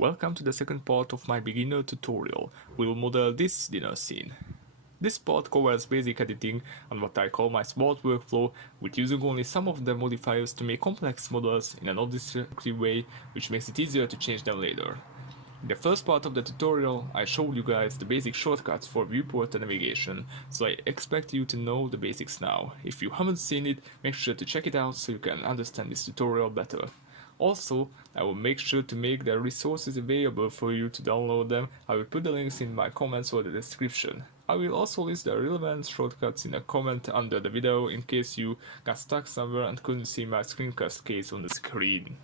Welcome to the second part of my beginner tutorial. We'll model this dinner scene. This part covers basic editing and what I call my smart workflow, with using only some of the modifiers to make complex models in a non-destructive way, which makes it easier to change them later. In the first part of the tutorial, I showed you guys the basic shortcuts for viewport and navigation, so I expect you to know the basics now. If you haven't seen it, make sure to check it out so you can understand this tutorial better. Also, I will make sure to make the resources available for you to download them. I will put the links in my comments or the description. I will also list the relevant shortcuts in a comment under the video in case you got stuck somewhere and couldn't see my screencast case on the screen.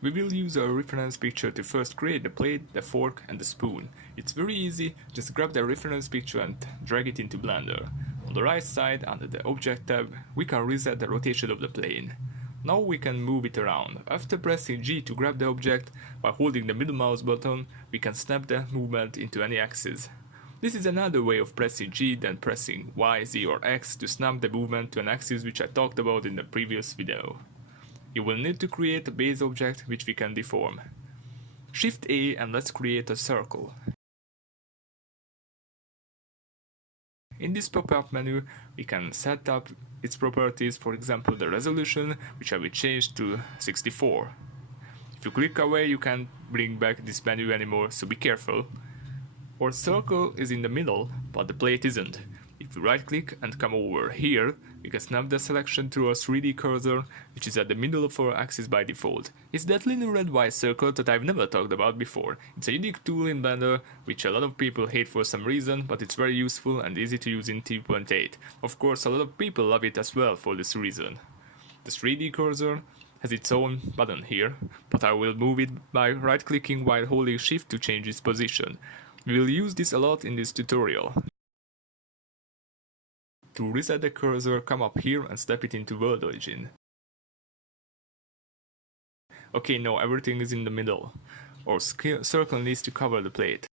We will use our reference picture to first create the plate, the fork and the spoon. It's very easy, just grab the reference picture and drag it into Blender. On the right side, under the Object tab, we can reset the rotation of the plane. Now we can move it around. After pressing G to grab the object, by holding the middle mouse button, we can snap the movement into any axis. This is another way of pressing G than pressing Y, Z or X to snap the movement to an axis, which I talked about in the previous video. You will need to create a base object which we can deform. Shift A and let's create a circle. In this pop-up menu, we can set up its properties, for example the resolution, which I will change to 64. If you click away, you can't bring back this menu anymore, so be careful. Our circle is in the middle, but the plate isn't. If we right click and come over here, we can snap the selection through our 3D cursor, which is at the middle of our axis by default. It's that little red white circle that I've never talked about before. It's a unique tool in Blender, which a lot of people hate for some reason, but it's very useful and easy to use in 3.8. Of course, a lot of people love it as well for this reason. The 3D cursor has its own button here, but I will move it by right clicking while holding Shift to change its position. We will use this a lot in this tutorial. To reset the cursor, come up here and step it into world origin. Okay, now everything is in the middle. Our circle needs to cover the plate.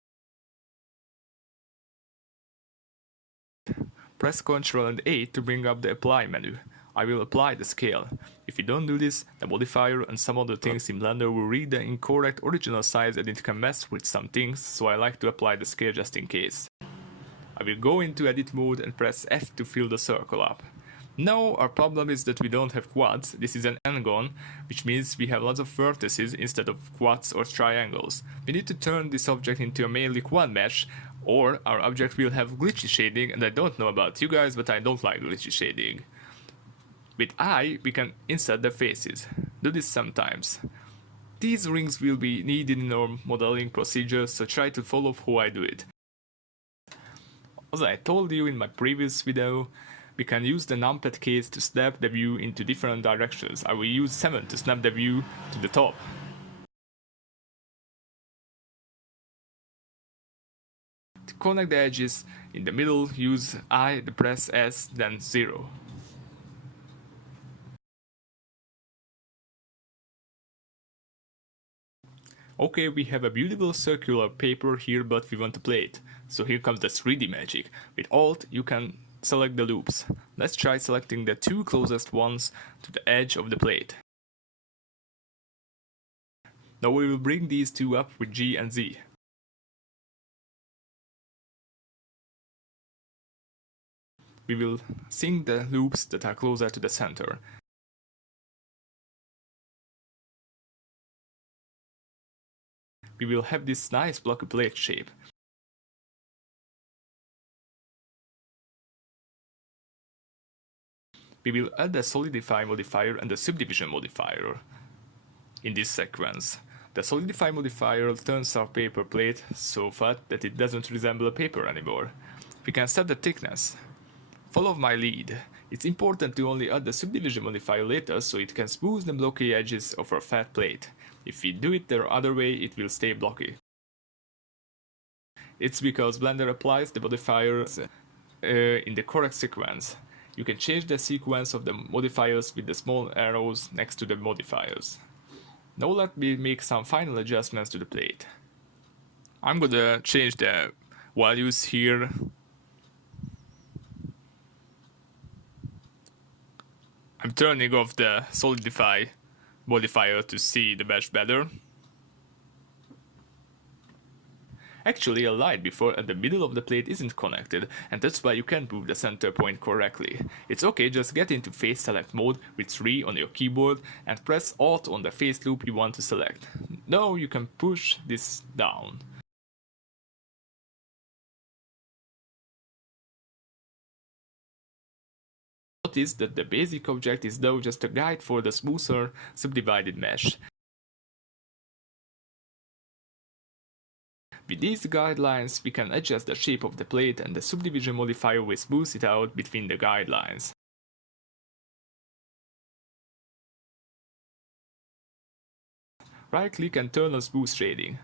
Press Ctrl and A to bring up the apply menu. I will apply the scale. If you don't do this, the modifier and some other things in Blender will read the incorrect original size and it can mess with some things, so I like to apply the scale just in case. I will go into edit mode and press F to fill the circle up. Now our problem is that we don't have quads. This is an n-gon, which means we have lots of vertices instead of quads or triangles. We need to turn this object into a mainly quad mesh, or our object will have glitchy shading, and I don't know about you guys, but I don't like glitchy shading. With I, we can insert the faces. Do this sometimes. These rings will be needed in our modeling procedure, so try to follow how I do it. As I told you in my previous video, we can use the numpad keys to snap the view into different directions. I will use 7 to snap the view to the top. To connect the edges in the middle, use I, then press S, then 0. Okay, we have a beautiful circular paper here, but we want a plate. So here comes the 3D magic. With Alt, you can select the loops. Let's try selecting the two closest ones to the edge of the plate. Now we will bring these two up with G and Z. We will sync the loops that are closer to the center. We will have this nice blocky plate shape. We will add the solidify modifier and the subdivision modifier in this sequence. The solidify modifier turns our paper plate so fat that it doesn't resemble a paper anymore. We can set the thickness. Follow my lead. It's important to only add the subdivision modifier later so it can smooth the blocky edges of our fat plate. If we do it the other way, it will stay blocky. It's because Blender applies the modifiers in the correct sequence. You can change the sequence of the modifiers with the small arrows next to the modifiers. Now let me make some final adjustments to the plate. I'm gonna change the values here. I'm turning off the solidify modifier to see the mesh better. Actually, a light before at the middle of the plate isn't connected, and that's why you can't move the center point correctly. It's okay, just get into face select mode with 3 on your keyboard and press Alt on the face loop you want to select. Now you can push this down. Notice that the basic object is though just a guide for the smoother subdivided mesh. With these guidelines, we can adjust the shape of the plate and the subdivision modifier will smooth it out between the guidelines. Right click and turn on smooth shading.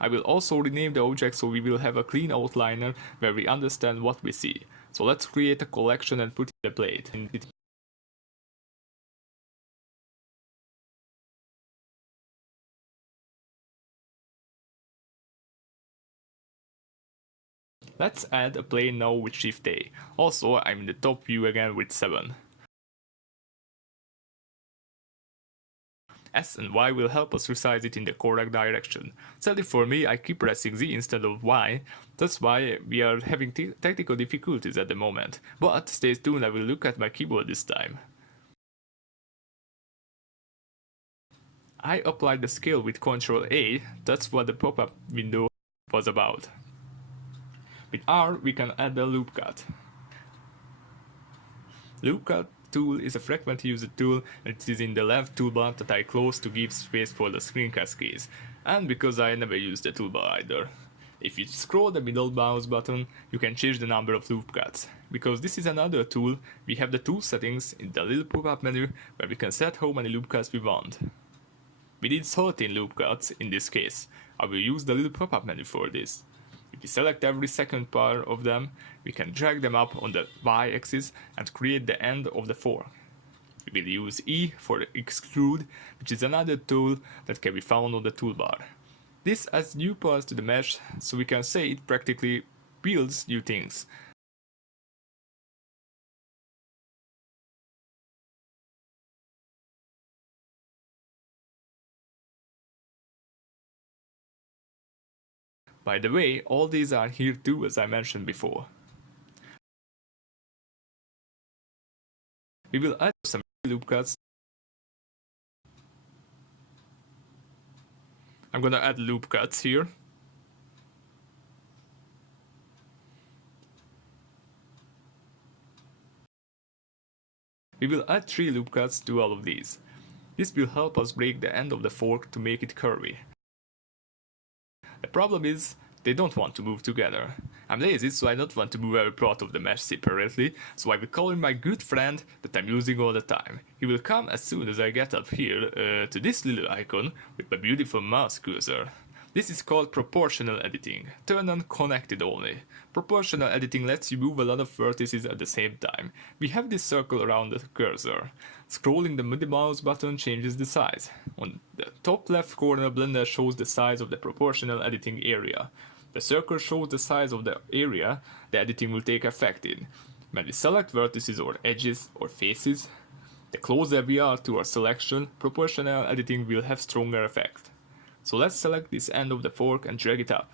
I will also rename the object so we will have a clean outliner where we understand what we see. So let's create a collection and put the plate in it. Let's add a plane now with Shift A. Also, I'm in the top view again with 7. S and Y will help us resize it in the correct direction. Sadly for me, I keep pressing Z instead of Y, that's why we are having technical difficulties at the moment. But stay tuned, I will look at my keyboard this time. I applied the scale with Ctrl A, that's what the pop-up window was about. With R, we can add a loop cut. Loop cut tool is a frequently used tool and it is in the left toolbar that I close to give space for the screencast keys. And because I never use the toolbar either. If you scroll the middle mouse button, you can change the number of loop cuts. Because this is another tool, we have the tool settings in the little pop-up menu where we can set how many loop cuts we want. We need 13 loop cuts in this case. I will use the little pop-up menu for this. If we select every second part of them, we can drag them up on the y-axis and create the end of the fork. We will use E for Extrude, which is another tool that can be found on the toolbar. This adds new parts to the mesh, so we can say it practically builds new things. By the way, all these are here too, as I mentioned before. We will add some loop cuts. I'm gonna add loop cuts here. We will add 3 loop cuts to all of these. This will help us break the end of the fork to make it curvy. The problem is, they don't want to move together. I'm lazy, so I don't want to move every part of the mesh separately, so I will call in my good friend that I'm using all the time. He will come as soon as I get up here to this little icon with my beautiful mouse cursor. This is called proportional editing. Turn on connected only. Proportional editing lets you move a lot of vertices at the same time. We have this circle around the cursor. Scrolling the middle mouse button changes the size. On the top left corner, Blender shows the size of the proportional editing area. The circle shows the size of the area the editing will take effect in. When we select vertices or edges or faces, the closer we are to our selection, proportional editing will have stronger effect. So let's select this end of the fork and drag it up.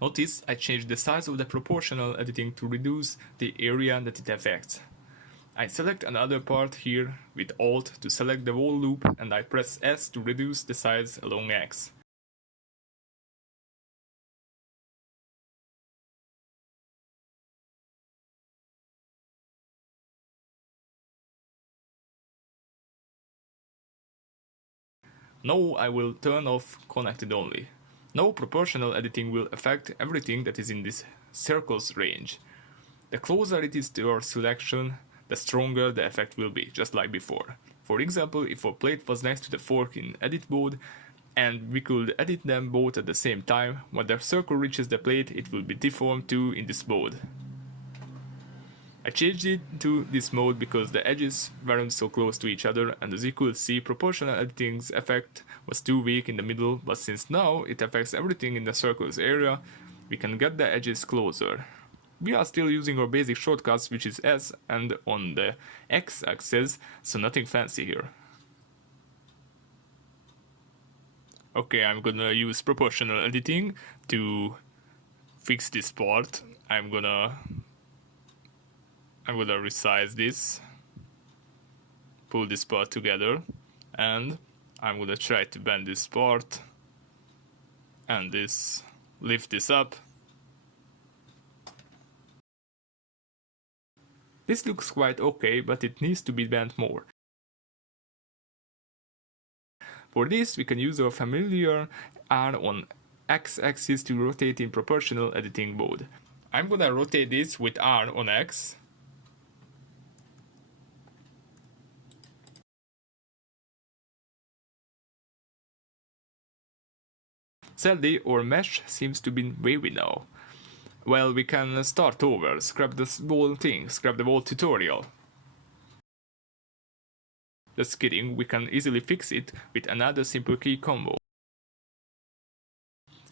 Notice I changed the size of the proportional editing to reduce the area that it affects. I select another part here with Alt to select the whole loop and I press S to reduce the size along X. Now I will turn off connected only. Now proportional editing will affect everything that is in this circle's range. The closer it is to our selection, the stronger the effect will be, just like before. For example, if our plate was next to the fork in edit mode, and we could edit them both at the same time, when the circle reaches the plate it will be deformed too in this mode. I changed it to this mode because the edges weren't so close to each other, and as you could see, proportional editing's effect was too weak in the middle, but since now it affects everything in the circle's area, we can get the edges closer. we are still using our basic shortcuts, which is S and on the X-axis, so nothing fancy here. Okay, I'm gonna use proportional editing to fix this part. I'm gonna resize this, pull this part together, and I'm gonna try to bend this part and lift this up. This looks quite okay, but it needs to be bent more. For this, we can use our familiar R on X-axis to rotate in proportional editing mode. I'm gonna rotate this with R on X. Sadly, our mesh seems to be wavy now. Well, we can start over, scrap this whole thing, scrap the whole tutorial. Just kidding, we can easily fix it with another simple key combo.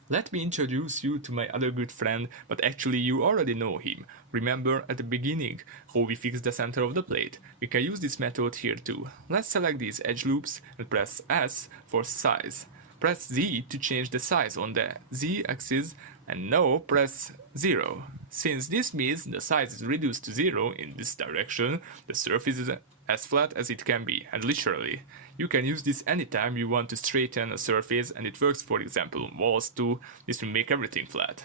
Let me introduce you to my other good friend, but actually you already know him. Remember at the beginning how we fixed the center of the plate? We can use this method here too. Let's select these edge loops and press S for size. Press Z to change the size on the Z axis, and now press 0. Since this means the size is reduced to 0 in this direction, the surface is as flat as it can be, and literally. You can use this anytime you want to straighten a surface, and it works for example on walls too. This will make everything flat.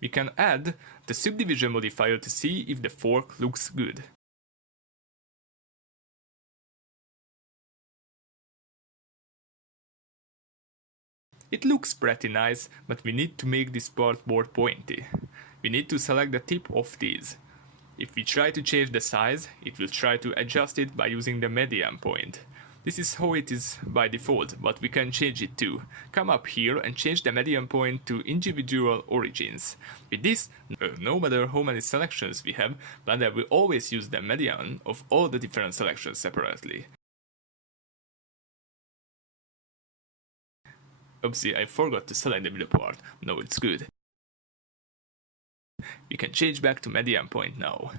We can add the subdivision modifier to see if the fork looks good. It looks pretty nice, but we need to make this part more pointy. We need to select the tip of these. If we try to change the size, it will try to adjust it by using the median point. This is how it is by default, but we can change it too. Come up here and change the median point to individual origins. With this, no matter how many selections we have, Blender will always use the median of all the different selections separately. Oopsie, I forgot to select the middle part. No, it's good. We can change back to median point now.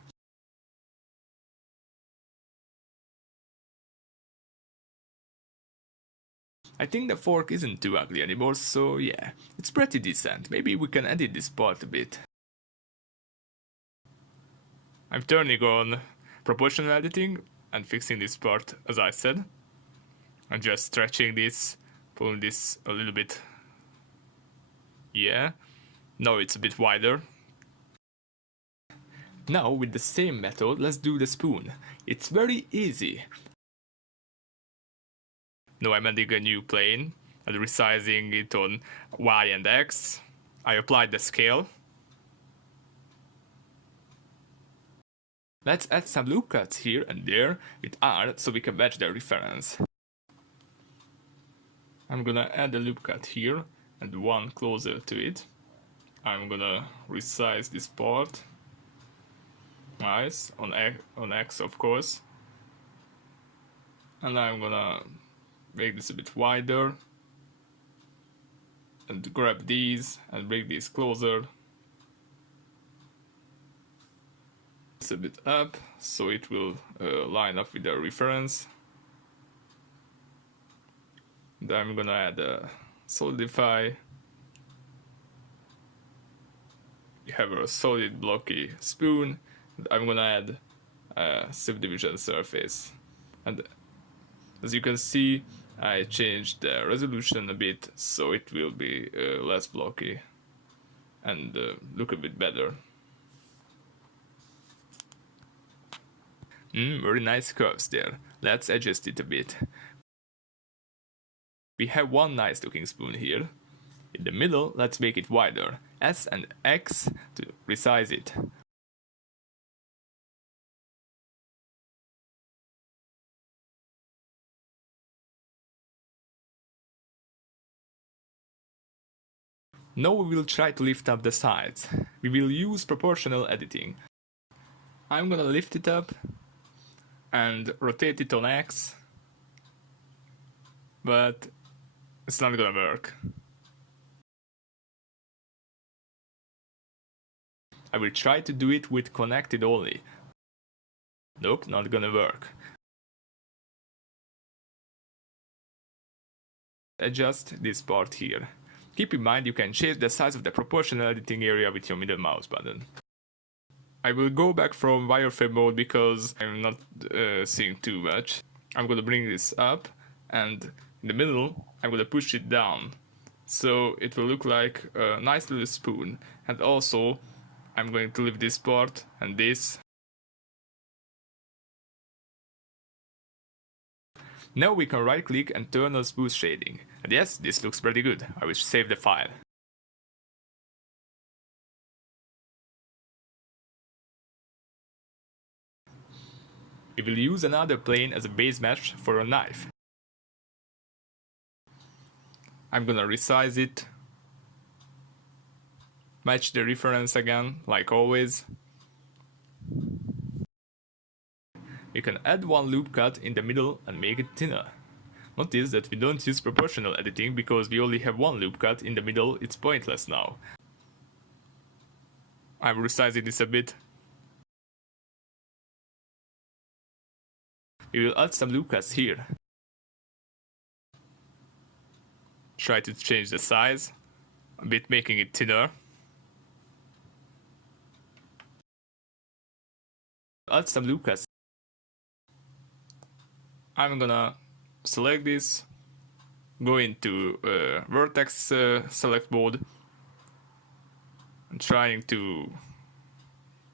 I think the fork isn't too ugly anymore, so yeah, it's pretty decent. Maybe we can edit this part a bit. I'm turning on proportional editing and fixing this part as I said. I'm just stretching this, pulling this a little bit. Yeah, now it's a bit wider. Now with the same method, let's do the spoon. It's very easy. Now I'm adding a new plane and resizing it on Y and X. I applied the scale. Let's add some loop cuts here and there with R so we can match the reference. I'm gonna add a loop cut here and one closer to it. I'm gonna resize this part. Nice, on X of course. And I'm gonna make this a bit wider and grab these and bring these closer. It's a bit up so it will line up with the reference. And I'm gonna add a solidify. We have a solid blocky spoon. And I'm gonna add a subdivision surface. And as you can see, I changed the resolution a bit so it will be less blocky and look a bit better. Very nice curves there. Let's adjust it a bit. We have one nice looking spoon here. In the middle, let's make it wider. S and X to resize it. Now we will try to lift up the sides. We will use proportional editing. I'm gonna lift it up and rotate it on X, but It's not gonna work. I will try to do it with connected only. Nope, not gonna work. Adjust this part here. Keep in mind you can change the size of the proportional editing area with your middle mouse button. I will go back from wireframe mode because I'm not seeing too much. I'm gonna bring this up, and in the middle I'm gonna push it down. So it will look like a nice little spoon. And also I'm going to leave this part and this. Now we can right click and turn on smooth shading. And yes, this looks pretty good. I will save the file. We will use another plane as a base mesh for a knife. I'm gonna resize it. Match the reference again, like always. We can add one loop cut in the middle and make it thinner. Notice that we don't use proportional editing because we only have one loop cut in the middle, it's pointless now. I'm resizing this a bit. We will add some loop cuts here. Try to change the size a bit, making it thinner. Add some loop cuts. I'm gonna select this, go into vertex select mode, and trying to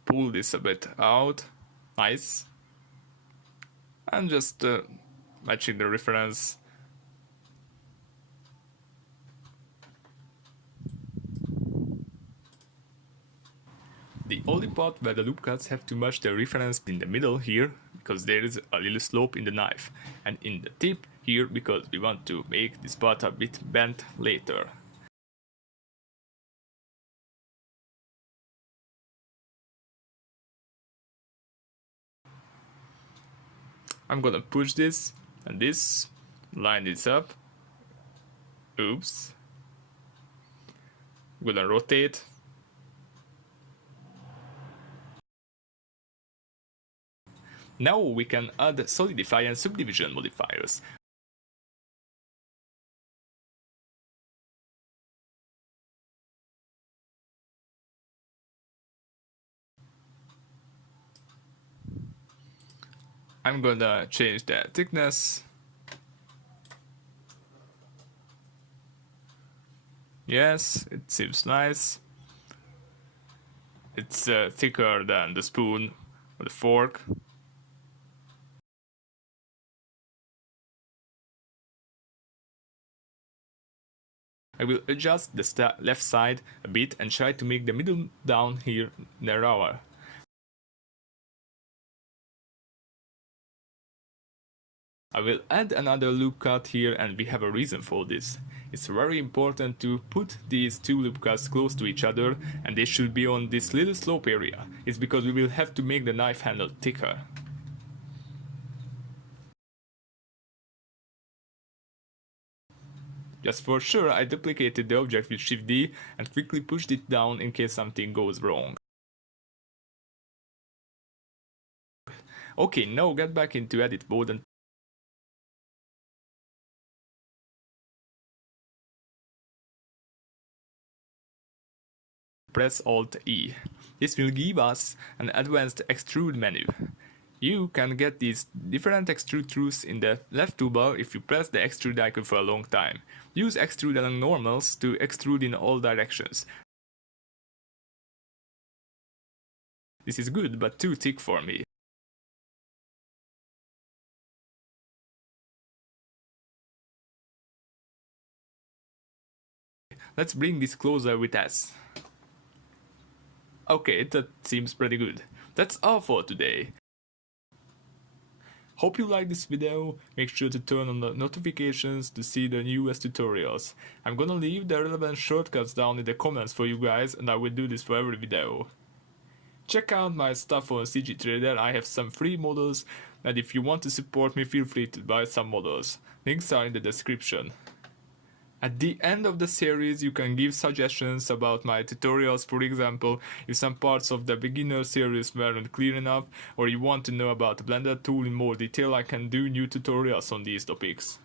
pull this a bit out. Nice. And just matching the reference. The only part where the loop cuts have to match the reference in the middle here, because there is a little slope in the knife, and in the tip here because we want to make this part a bit bent later. I'm gonna push this and this, line this up. Oops. I'm gonna rotate. Now we can add solidify and subdivision modifiers. I'm gonna change the thickness. Yes, it seems nice. It's thicker than the spoon or the fork. I will adjust the left side a bit and try to make the middle down here narrower. I will add another loop cut here, and we have a reason for this. It's very important to put these two loop cuts close to each other, and they should be on this little slope area. It's because we will have to make the knife handle thicker. Just for sure, I duplicated the object with Shift D and quickly pushed it down in case something goes wrong. Okay, now get back into edit mode and press Alt E. This will give us an advanced extrude menu. You can get these different extrude tools in the left toolbar if you press the extrude icon for a long time. Use extrude along normals to extrude in all directions. This is good, but too thick for me. Let's bring this closer with S. Okay, that seems pretty good. That's all for today. Hope you liked this video. Make sure to turn on the notifications to see the newest tutorials. I'm gonna leave the relevant shortcuts down in the comments for you guys, and I will do this for every video. Check out my stuff on CG Trader. I have some free models, and if you want to support me, feel free to buy some models. Links are in the description. At the end of the series, you can give suggestions about my tutorials. For example, if some parts of the beginner series weren't clear enough, or you want to know about the Blender tool in more detail, I can do new tutorials on these topics.